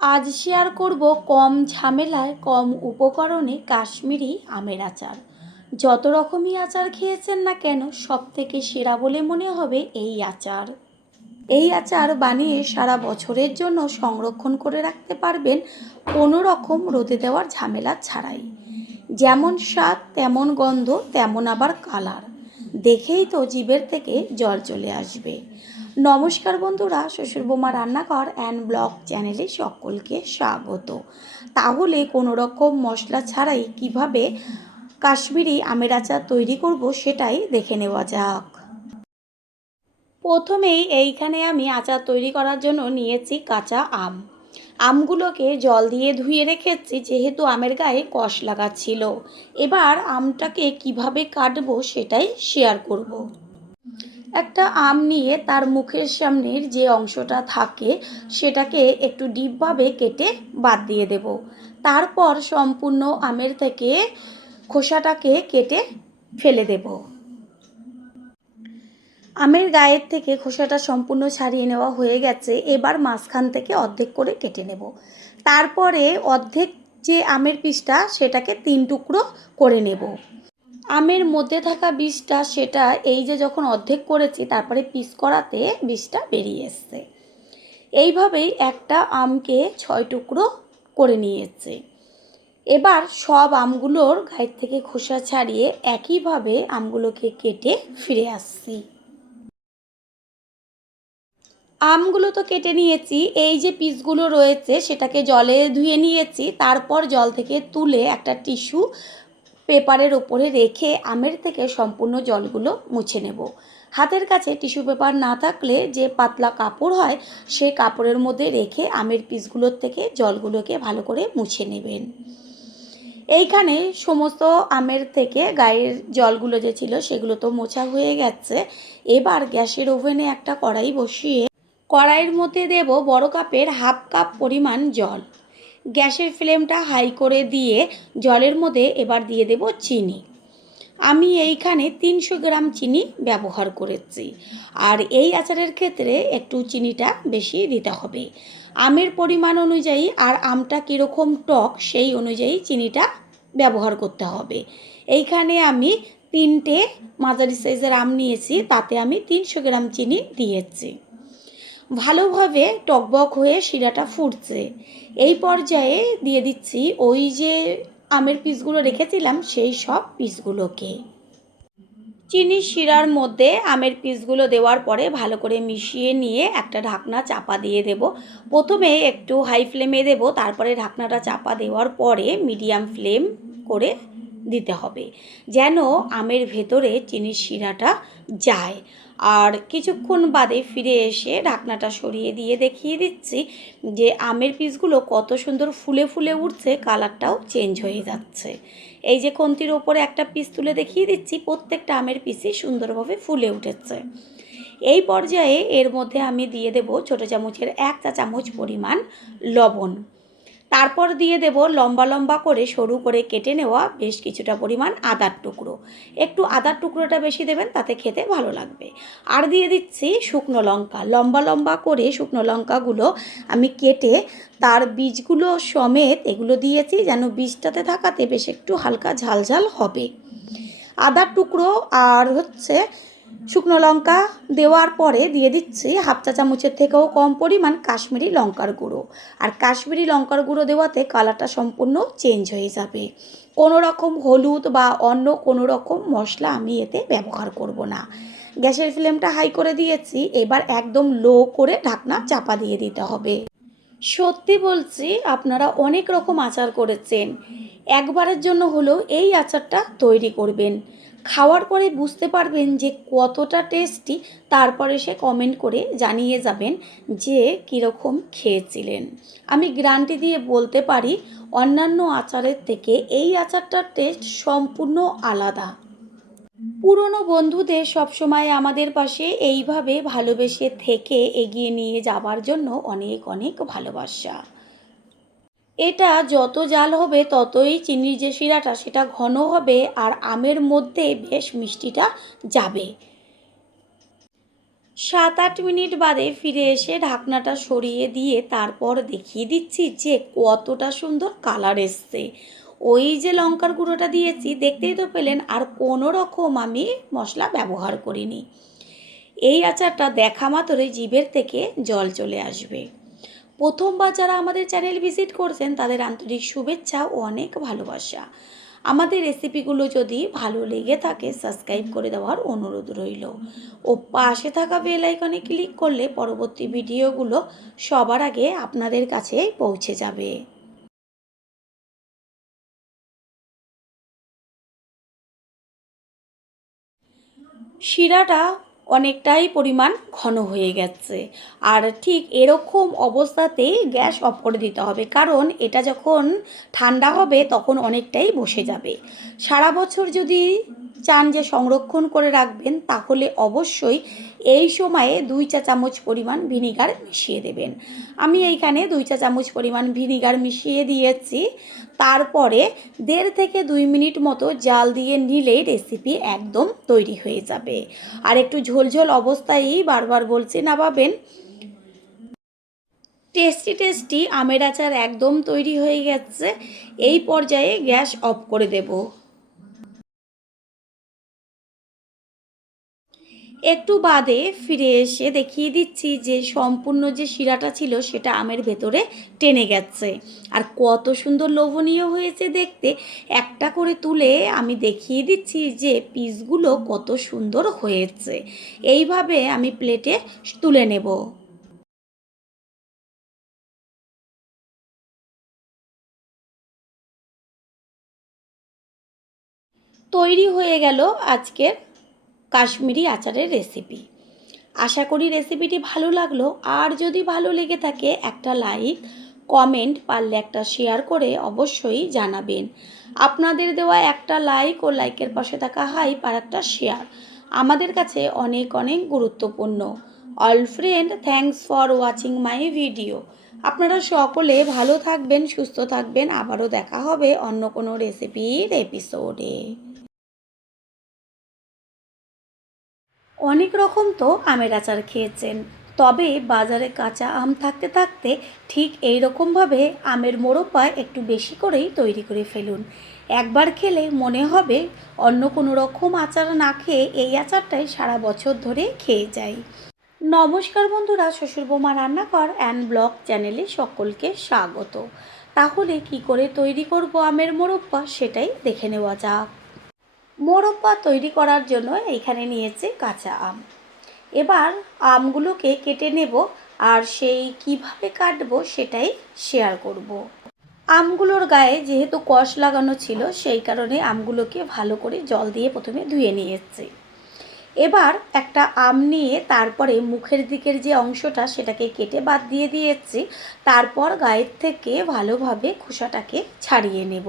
আজ শেয়ার করব কম ঝামেলায় কম উপকরণে কাশ্মীরি আমের আচার। যত রকমই আচার খেয়েছেন না কেন, সব থেকে সেরা বলে মনে হবে এই আচার। এই আচার বানিয়ে সারা বছরের জন্য সংরক্ষণ করে রাখতে পারবেন, কোনো রকম রোদে দেওয়ার ঝামেলা ছাড়াই। যেমন স্বাদ তেমন গন্ধ তেমন আবার কালার, দেখেই তো জিভের থেকে জল চলে আসবে। নমস্কার বন্ধুরা, শ্বশুর বোমা রান্নাঘর অ্যান্ড ব্লগ চ্যানেলে সকলকে স্বাগত। তাহলে কোনো রকম মশলা ছাড়াই কিভাবে কাশ্মীরি আমের আচার তৈরি করব সেটাই দেখে নেওয়া যাক। প্রথমেই এইখানে আমি আচার তৈরি করার জন্য নিয়েছি কাঁচা আম। আমগুলোকে জল দিয়ে ধুয়ে রেখেছি, যেহেতু আমের গায়ে কষ লাগাচ্ছিল। এবার আমটাকে কিভাবে কাটবো সেটাই শেয়ার করব। একটা আম নিয়ে তার মুখের সামনের যে অংশটা থাকে সেটাকে একটু ডিপভাবে কেটে বাদ দিয়ে দেব। তারপর সম্পূর্ণ আমের থেকে খোসাটাকে কেটে ফেলে দেব। আমের গায়ের থেকে খোসাটা সম্পূর্ণ ছাড়িয়ে নেওয়া হয়ে গেছে। এবার মাঝখান থেকে অর্ধেক করে কেটে নেব। তারপরে অর্ধেক যে আমের পিসটা সেটাকে 3 টুকরো করে নেব। আমের মধ্যে থাকা বীজটা সেটা এই যে যখন অর্ধেক করেছি তারপরে পিস করাতে বীজটা বেরিয়ে এসছে। এইভাবেই একটা আমকে 6 টুকরো করে নিয়েছে। এবার সব আমগুলোর গায়ের থেকে খোসা ছাড়িয়ে একইভাবে আমগুলোকে কেটে ফিরে আসছি। আমগুলো তো কেটে নিয়েছি, এই যে পিসগুলো রয়েছে সেটাকে জলে ধুয়ে নিয়েছি। তারপর জল থেকে তুলে একটা টিস্যু পেপারের ওপরে রেখে আমের থেকে সম্পূর্ণ জলগুলো মুছে নেব। হাতের কাছে টিস্যু পেপার না থাকলে যে পাতলা কাপড় হয় সেই কাপড়ের মধ্যে রেখে আমের পিসগুলোর থেকে জলগুলোকে ভালো করে মুছে নেবেন। এইখানে সমস্ত আমের থেকে গায়ের জলগুলো যে ছিল সেগুলো তো মোছা হয়ে গেছে। এবার গ্যাসের ওভেনে একটা কড়াই বসিয়ে কড়াইয়ের মধ্যে দেব বড় কাপের হাফ কাপ পরিমাণ জল। গ্যাসের ফ্লেমটা হাই করে দিয়ে জলের মধ্যে এবার দিয়ে দেব চিনি। আমি এইখানে 300 গ্রাম চিনি ব্যবহার করেছি। আর এই আচারের ক্ষেত্রে একটু চিনিটা বেশি দিতে হবে আমের পরিমাণ অনুযায়ী, আর আমটা কীরকম টক সেই অনুযায়ী চিনিটা ব্যবহার করতে হবে। এইখানে আমি 3টে মাঝারি সাইজের আম নিয়েছি, তাতে আমি 300 গ্রাম চিনি দিয়েছি। ভালোভাবে টকবক হয়ে শিরাটা ফুটছে। এই পর্যায়ে দিয়ে দিচ্ছি ওই যে আমের পিসগুলো রেখেছিলাম সেই সব পিসগুলোকে। চিনির শিরার মধ্যে আমের পিসগুলো দেওয়ার পরে ভালো করে মিশিয়ে নিয়ে একটা ঢাকনা চাপা দিয়ে দেব। প্রথমে একটু হাই ফ্লেমে দেব, তারপরে ঢাকনাটা চাপা দেওয়ার পরে মিডিয়াম ফ্লেম করে দিতে হবে, যেন আমের ভেতরে চিনির শিরাটা যায়। আর কিছুক্ষণ বাদে ফিরে এসে ঢাকনাটা সরিয়ে দিয়ে দেখিয়ে দিচ্ছি যে আমের পিসগুলো কত সুন্দর ফুলে ফুলে উঠছে, কালারটাও চেঞ্জ হয়ে যাচ্ছে। এই যে খুন্তির ওপরে একটা পিস তুলে দেখিয়ে দিচ্ছি, প্রত্যেকটা আমের পিসই সুন্দরভাবে ফুলে উঠেছে। এই পর্যায়ে এর মধ্যে আমি দিয়ে দেব ছোটো চামচের 1 চা চামচ পরিমাণ লবণ। তারপর দিয়ে দেব লম্বা লম্বা করে সরু করে কেটে নেওয়া বেশ কিছুটা পরিমাণ আদার টুকরো। একটু আদার টুকরোটা বেশি দেবেন, তাতে খেতে ভালো লাগবে। আর দিয়ে দিচ্ছি শুকনো লঙ্কা। লম্বা লম্বা করে শুকনো লঙ্কাগুলো আমি কেটে তার বীজগুলো সমেত এগুলো দিয়েছি, যেন বীজটাতে থাকাতে বেশ একটু হালকা ঝালঝাল হবে। আদার টুকরো আর শুকনো লঙ্কা দেওয়ার পরে দিয়ে দিচ্ছি হাফ চা চামচের থেকেও কম পরিমাণ কাশ্মীরি লঙ্কার গুঁড়ো। আর কাশ্মীরি লঙ্কার গুঁড়ো দেওয়াতে কালারটা সম্পূর্ণ চেঞ্জ হয়ে যাবে। কোনো রকম হলুদ বা অন্য কোনো রকম মশলা আমি এতে ব্যবহার করব না। গ্যাসের ফ্লেমটা হাই করে দিয়েছি, এবার একদম লো করে ঢাকনা চাপা দিয়ে দিতে হবে। সত্যি বলছি, আপনারা অনেক রকম আচার করেছেন, একবারের জন্য হলেও এই আচারটা তৈরি করবেন। খাওয়ার পরে বুঝতে পারবেন যে কতটা টেস্টি, তারপরে সে কমেন্ট করে জানিয়ে যাবেন যে কীরকম খেয়েছিলেন। আমি গ্যারান্টি দিয়ে বলতে পারি অন্যান্য আচারের থেকে এই আচারটার টেস্ট সম্পূর্ণ আলাদা। পুরনো বন্ধুদের সবসময় আমাদের পাশে এইভাবে ভালোবেসে থেকে এগিয়ে নিয়ে যাবার জন্য অনেক অনেক ভালোবাসা। এটা যত জাল হবে ততই চিনির যে শিরাটা সেটা ঘন হবে, আর আমের মধ্যে বেশ মিষ্টিটা যাবে। 7-8 মিনিট বাদে ফিরে এসে ঢাকনাটা সরিয়ে দিয়ে তারপর দেখিয়ে দিচ্ছি যে কতটা সুন্দর কালার এসছে। ওই যে লঙ্কার গুঁড়োটা দিয়েছি দেখতেই তো পেলেন, আর কোনো রকম আমি মশলা ব্যবহার করিনি। এই আচারটা দেখা মাত্রই জিভের থেকে জল চলে আসবে। প্রথমবার যারা আমাদের চ্যানেল ভিজিট করছেন তাদের আন্তরিক শুভেচ্ছা ও অনেক ভালোবাসা। আমাদের রেসিপিগুলো যদি ভালো লেগে থাকে সাবস্ক্রাইব করে দেওয়ার অনুরোধ রইল, ও পাশে থাকা বেল আইকনে ক্লিক করলে পরবর্তী ভিডিওগুলো সবার আগে আপনাদের কাছে পৌঁছে যাবে। শিরাটা অনেকটাই পরিমাণ ঘন হয়ে গেছে, আর ঠিক এরকম অবস্থাতেই গ্যাস অফ করে দিতে হবে, কারণ এটা যখন ঠান্ডা হবে তখন অনেকটাই বসে যাবে। সারা বছর যদি চান যে সংরক্ষণ করে রাখবেন তাহলে অবশ্যই এই সময়ে 2 চা চামচ পরিমাণ ভিনিগার মিশিয়ে দেবেন। আমি এইখানে 2 চা চামচ পরিমাণ ভিনিগার মিশিয়ে দিয়েছি। তারপরে 1.5 থেকে 2 মিনিট মতো জাল দিয়ে নিলেই রেসিপি একদম তৈরি হয়ে যাবে। আর একটু ঝোলঝোল অবস্থায়ই বারবার বলছি নামাবেন। টেস্টি টেস্টি আমের আচার একদম তৈরি হয়ে গেছে। এই পর্যায়ে গ্যাস অফ করে দেব। একটু বাদে ফিরে এসে দেখিয়ে দিচ্ছি যে সম্পূর্ণ যে শিরাটা ছিল সেটা আমের ভেতরে টেনে গেছে, আর কত সুন্দর লোভনীয় হয়েছে দেখতে। একটা করে তুলে আমি দেখিয়ে দিচ্ছি যে পিসগুলো কত সুন্দর হয়েছে। এইভাবে আমি প্লেটে তুলে নেব। তৈরি হয়ে গেল আজকের কাশ্মীরি আচারের রেসিপি। আশা করি রেসিপিটি ভালো লাগলো, আর যদি ভালো লেগে থাকে একটা লাইক, কমেন্ট, পারলে একটা শেয়ার করে অবশ্যই জানাবেন। আপনাদের দেওয়া একটা লাইক ও লাইকের পাশে থাকা হাইপ আর একটা শেয়ার আমাদের কাছে অনেক অনেক গুরুত্বপূর্ণ। All friend, thanks for watching my video. আপনারা সকলে ভালো থাকবেন, সুস্থ থাকবেন। আবারও দেখা হবে অন্য কোনো রেসিপির এপিসোডে। অনেক রকম তো আমের আচার খেয়েছেন, তবে বাজারে কাঁচা আম থাকতে থাকতে ঠিক এই রকমভাবে আমের মোরব্বা একটু বেশি করেই তৈরি করে ফেলুন। একবার খেলে মনে হবে অন্য কোনো রকম আচার না খেয়ে এই আচারটাই সারা বছর ধরে খেয়ে যাই। নমস্কার বন্ধুরা, শ্বশুর বৌমা রান্নাঘর অ্যান্ড ব্লগ চ্যানেলে সকলকে স্বাগত। তাহলে কি করে তৈরি করব আমের মোরব্বা সেটাই দেখে নেওয়া যাক। মোরব্বা তৈরি করার জন্য এইখানে নিয়েছি কাঁচা আম। এবার আমগুলোকে কেটে নেব, আর সেই কিভাবে কাটবো সেটাই শেয়ার করব। আমগুলোর গায়ে যেহেতু কষ লাগানো ছিল সেই কারণে আমগুলোকে ভালো করে জল দিয়ে প্রথমে ধুয়ে নিয়েছি। এবার একটা আম নিয়ে তারপরে মুখের দিকের যে অংশটা সেটাকে কেটে বাদ দিয়ে দিয়েছি। তারপর গায়ের থেকে ভালোভাবে খোসাটাকে ছাড়িয়ে নেব।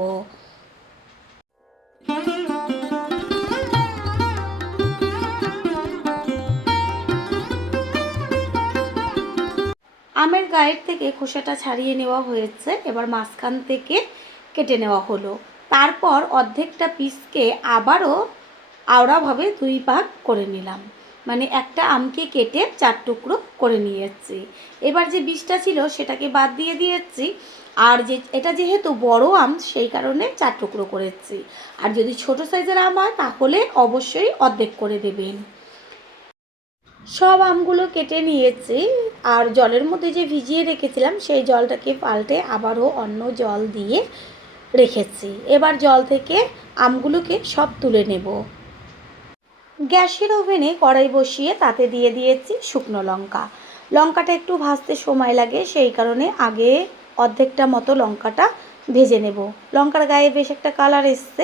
আমের গায়ের থেকে খোসাটা ছাড়িয়ে নেওয়া হয়েছে, এবার মাঝখান থেকে কেটে নেওয়া হলো। তারপর অর্ধেকটা পিসকে আবারও আওড়াভাবে 2 ভাগ করে নিলাম, মানে একটা আমকে কেটে 4 টুকরো করে নিয়েছি। এবার যে বীজটা ছিল সেটাকে বাদ দিয়ে দিয়েছি, আর এটা যেহেতু বড় আম সেই কারণে 4 টুকরো করেছি। আর যদি ছোট সাইজের আম হয় তাহলে অবশ্যই অর্ধেক করে দেবেন। সব আমগুলো কেটে নিয়েছি, আর জলের মধ্যে যে ভিজিয়ে রেখেছিলাম সেই জলটাকে পাল্টে আবারও অন্য জল দিয়ে রেখেছি। এবার জল থেকে আমগুলোকে সব তুলে নেব। গ্যাসের ওভেনে কড়াই বসিয়ে তাতে দিয়ে দিয়েছি শুকনো লঙ্কা। লঙ্কাটা একটু ভাজতে সময় লাগে, সেই কারণে আগে অর্ধেকটা মতো লঙ্কাটা ভেজে নেব। লঙ্কার গায়ে বেশ একটা কালার এসছে।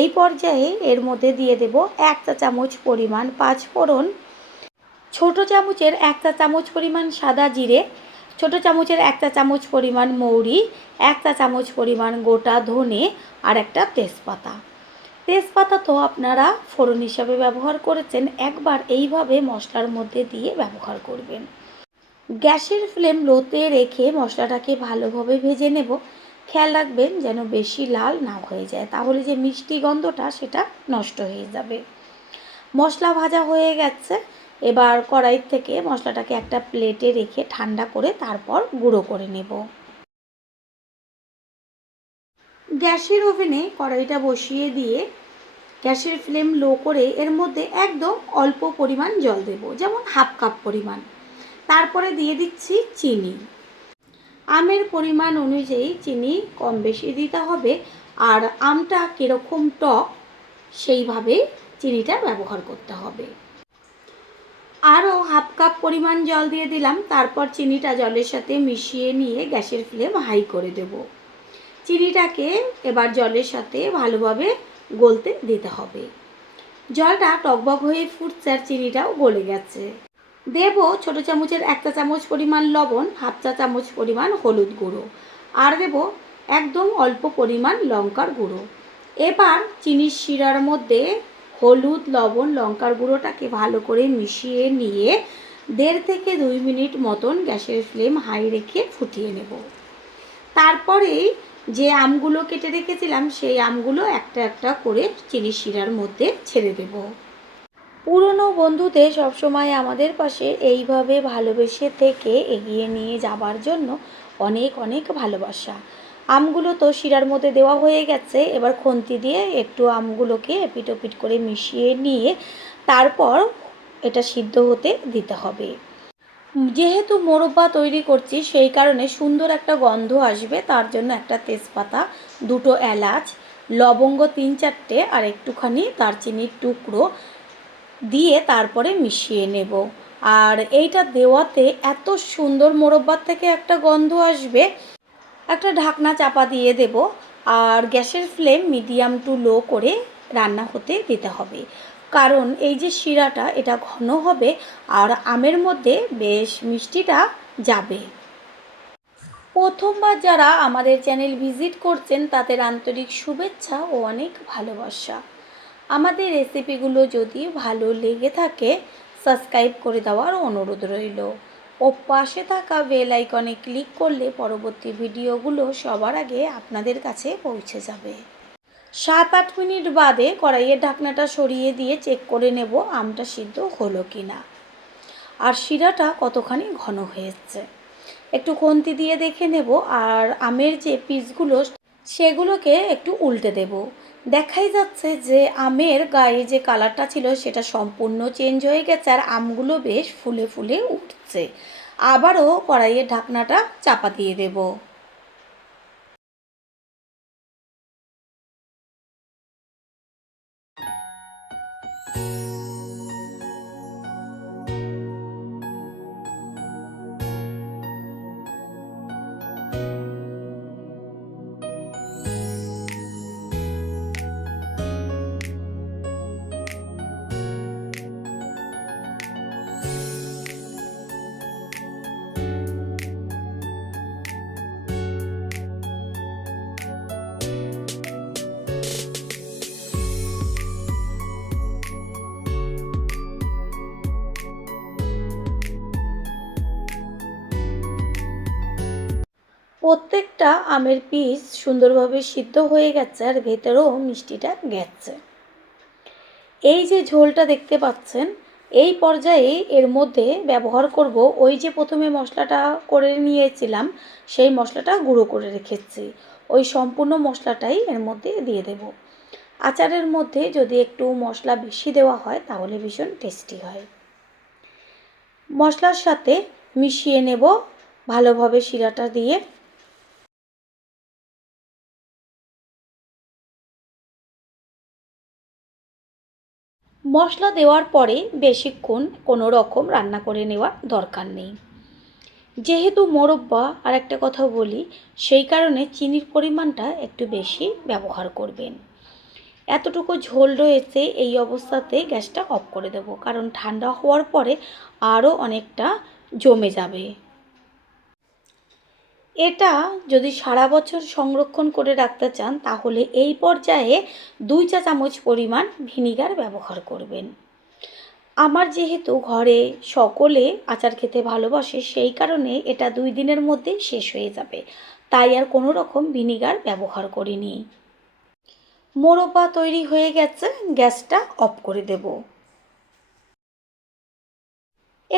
এই পর্যায়ে এর মধ্যে দিয়ে দেব 1 চা চামচ পরিমাণ পাঁচফোড়ন, ছোটো চামচের 1 চা চামচ পরিমাণ সাদা জিরে, ছোটো চামচের 1 চা চামচ পরিমাণ মৌরি, 1 চা চামচ পরিমাণ গোটা ধনে, আর একটা তেজপাতা। তেজপাতা তো আপনারা ফোড়ন হিসাবে ব্যবহার করেছেন, একবার এইভাবে মশলার মধ্যে দিয়ে ব্যবহার করবেন। গ্যাসের ফ্লেম লোতে রেখে মশলাটাকে ভালোভাবে ভেজে নেব। খেয়াল রাখবেন যেন বেশি লাল না হয়ে যায়, তাহলে যে মিষ্টি গন্ধটা সেটা নষ্ট হয়ে যাবে। মশলা ভাজা হয়ে গেছে, এবার কড়াই থেকে মশলাটাকে একটা প্লেটে রেখে ঠান্ডা করে তারপর গুঁড়ো করে নেব। গ্যাসের ওভেনে কড়াইটা বসিয়ে দিয়ে গ্যাসের ফ্লেম লো করে এর মধ্যে একদম অল্প পরিমাণ জল দেব, যেমন হাফ কাপ পরিমাণ। তারপরে দিয়ে দিচ্ছি চিনি। আমের পরিমাণ অনুযায়ী চিনি কম বেশি দিতে হবে, আর আমটা কীরকম টক সেইভাবে চিনিটা ব্যবহার করতে হবে। আরও হাফ কাপ পরিমাণ জল দিয়ে দিলাম। তারপর চিনিটা জলের সাথে মিশিয়ে নিয়ে গ্যাসের ফ্লেম হাই করে দেব। চিনিটাকে এবার জলের সাথে ভালোভাবে গলতে দিতে হবে। জলটা টকবক হয়ে ফুটছে আর চিনিটাও গলে গেছে। দেব ছোটো চামচের 1 চা চামচ পরিমাণ লবণ, হাফ চা চামচ পরিমাণ হলুদ গুঁড়ো, আর দেব একদম অল্প পরিমাণ লঙ্কার গুঁড়ো। এবার চিনির শিরার মধ্যে হলুদ, লবণ, লঙ্কার গুঁড়োটাকে ভালো করে মিশিয়ে নিয়ে 1.5 থেকে 2 মিনিট মতন গ্যাসের ফ্লেম হাই রেখে ফুটিয়ে নেব। তারপরেই যে আমগুলো কেটে রেখেছিলাম সেই আমগুলো একটা একটা করে চিনির শিরার মধ্যে ছেড়ে দেব। পুরনো বন্ধুদের সবসময় আমাদের পাশে এইভাবে ভালোবেসে থেকে এগিয়ে নিয়ে যাবার জন্য অনেক অনেক ভালোবাসা। আমগুলো তো শিরার মধ্যে দেওয়া হয়ে গেছে। এবার খুন্তি দিয়ে একটু আমগুলোকে এপিট ওপিট করে মিশিয়ে নিয়ে তারপর এটা সিদ্ধ হতে দিতে হবে। যেহেতু মোরব্বা তৈরি করছি সেই কারণে সুন্দর একটা গন্ধ আসবে, তার জন্য একটা তেজপাতা, 2টো এলাচ, লবঙ্গ 3-4টে আর একটুখানি দারচিনির টুকরো দিয়ে তারপরে মিশিয়ে নেব। আর এইটা দেওয়াতে এত সুন্দর মোরব্বার থেকে একটা গন্ধ আসবে। একটা ঢাকনা চাপা দিয়ে দেব আর গ্যাসের ফ্লেম মিডিয়াম টু লো করে রান্না হতে দিতে হবে, কারণ এই যে শিরাটা এটা ঘন হবে আর আমের মধ্যে বেশ মিষ্টিটা যাবে। প্রথমবার যারা আমাদের চ্যানেল ভিজিট করছেন তাদের আন্তরিক শুভেচ্ছা ও অনেক ভালোবাসা। আমাদের রেসিপিগুলো যদি ভালো লেগে থাকে সাবস্ক্রাইব করে দেওয়ার অনুরোধ রইল ও পাশে থাকা বেল আইকনে ক্লিক করলে পরবর্তী ভিডিওগুলো সবার আগে আপনাদের কাছে পৌঁছে যাবে। 7-8 মিনিট বাদে কড়াইয়ের ঢাকনাটা সরিয়ে দিয়ে চেক করে নেব আমটা সিদ্ধ হলো কি না আর শিরাটা কতখানি ঘন হয়েছে। একটু খুন্তি দিয়ে দেখে নেব আর আমের যে পিসগুলো সেগুলোকে একটু উল্টে দেব। দেখাই যাচ্ছে যে আমের গায়ে যে কালারটা ছিল সেটা সম্পূর্ণ চেঞ্জ হয়ে গেছে আর আমগুলো বেশ ফুলে ফুলে উঠছে। আবারও কড়াইয়ের ঢাকনাটা চাপা দিয়ে দেব। প্রত্যেকটা আমের পিস সুন্দরভাবে সিদ্ধ হয়ে গেছে আর ভেতরেও মিষ্টিটা গেছে। এই যে ঝোলটা দেখতে পাচ্ছেন এই পর্যায়ে এর মধ্যে ব্যবহার করব ওই যে প্রথমে মশলাটা করে নিয়েছিলাম সেই মশলাটা গুঁড়ো করে রেখেছি, ওই সম্পূর্ণ মশলাটাই এর মধ্যে দিয়ে দেব। আচারের মধ্যে যদি একটু মশলা বেশি দেওয়া হয় তাহলে ভীষণ টেস্টি হয়। মশলার সাথে মিশিয়ে নেব ভালোভাবে শিরাটা দিয়ে। মশলা দেওয়ার পরে বেশিক্ষণ কোনো রকম রান্না করে নেওয়ার দরকার নেই। যেহেতু মোরব্বা আর একটা কথা বলি সেই কারণে চিনির পরিমাণটা একটু বেশি ব্যবহার করবেন। এতটুকু ঝোল রয়েছে এই অবস্থাতে গ্যাসটা অফ করে দেব, কারণ ঠান্ডা হওয়ার পরে আরও অনেকটা জমে যাবে। এটা যদি সারা বছর সংরক্ষণ করে রাখতে চান তাহলে এই পর্যায়ে 2 চা চামচ পরিমাণ ভিনিগার ব্যবহার করবেন। আমার যেহেতু ঘরে সকলে আচার খেতে ভালোবাসে সেই কারণে এটা 2 দিনের মধ্যেই শেষ হয়ে যাবে, তাই আর কোনো রকম ভিনিগার ব্যবহার করিনি। মোরব্বা তৈরি হয়ে গেছে, গ্যাসটা অফ করে দেব।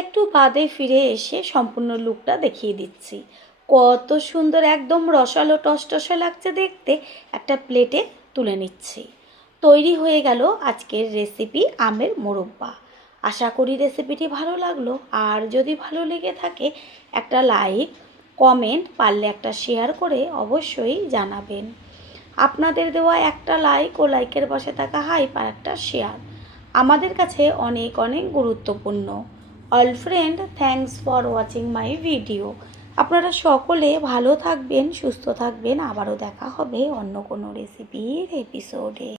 একটু বাদে ফিরে এসে সম্পূর্ণ লুকটা দেখিয়ে দিচ্ছি। কত সুন্দর একদম রসালো টসটসে লাগছে দেখতে। একটা প্লেটে তুলে নিচ্ছি। তৈরি হয়ে গেল আজকের রেসিপি আমের মোরব্বা। আশা করি রেসিপিটি ভালো লাগলো, আর যদি ভালো লেগে থাকে একটা লাইক, কমেন্ট, পারলে একটা শেয়ার করে অবশ্যই জানাবেন। আপনাদের দেওয়া একটা লাইক ও লাইকের পাশে থাকা হাইপ আর একটা শেয়ার আমাদের কাছে অনেক অনেক গুরুত্বপূর্ণ। All friend, thanks for watching my video. আপনারা সকলে ভালো থাকবেন, সুস্থ থাকবেন। আবারও দেখা হবে অন্য কোনো রেসিপির এপিসোডে।